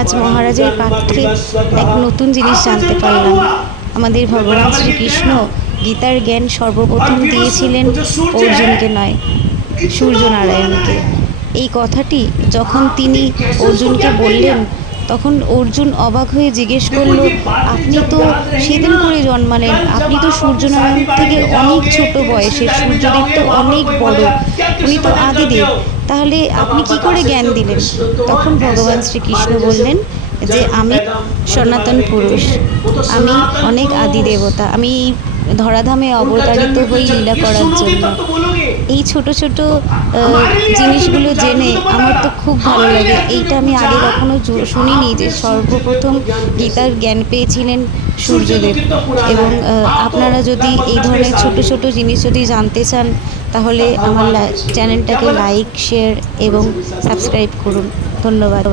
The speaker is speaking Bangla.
আজ মহারাজের পাঠে এক নতুন জিনিস জানতে পারলাম। আমাদের ভগবান শ্রীকৃষ্ণ গীতার জ্ঞান সর্বপ্রথম দিয়েছিলেন অর্জুনকে নয়, সূর্যনারায়ণকে। এই কথাটি যখন তিনি অর্জুনকে বললেন, তখন অর্জুন অবাক হয়ে জিজ্ঞেস করল, আপনি তো সেদিন করে জন্মালেন, আপনি তো সূর্যনারায়ণ থেকে অনেক ছোট বয়সের, সূর্যদেব তো অনেক বড়, উনি তো আদিদেব, তাহলে আপনি কি করে জ্ঞান দিলেন? তখন ভগবান শ্রীকৃষ্ণ বললেন যে আমি সনাতন পুরুষ, আমি অনেক আদি দেবতা, আমি ধরাধামে অবতারিত হই লীলা করার জন্য। এই ছোট ছোট জিনিসগুলো জেনে আমার তো খুব ভালো লাগে। এইটা আমি আগে কখনো শুনিনি যে সর্বপ্রথম গীতার জ্ঞান পেয়েছিলেন সূর্যদেব। এবং আপনারা যদি এই ধরনের ছোট ছোট জিনিস যদি জানতে চান, তাহলে আমার চ্যানেলটাকে লাইক, শেয়ার এবং সাবস্ক্রাইব করুন। ধন্যবাদ।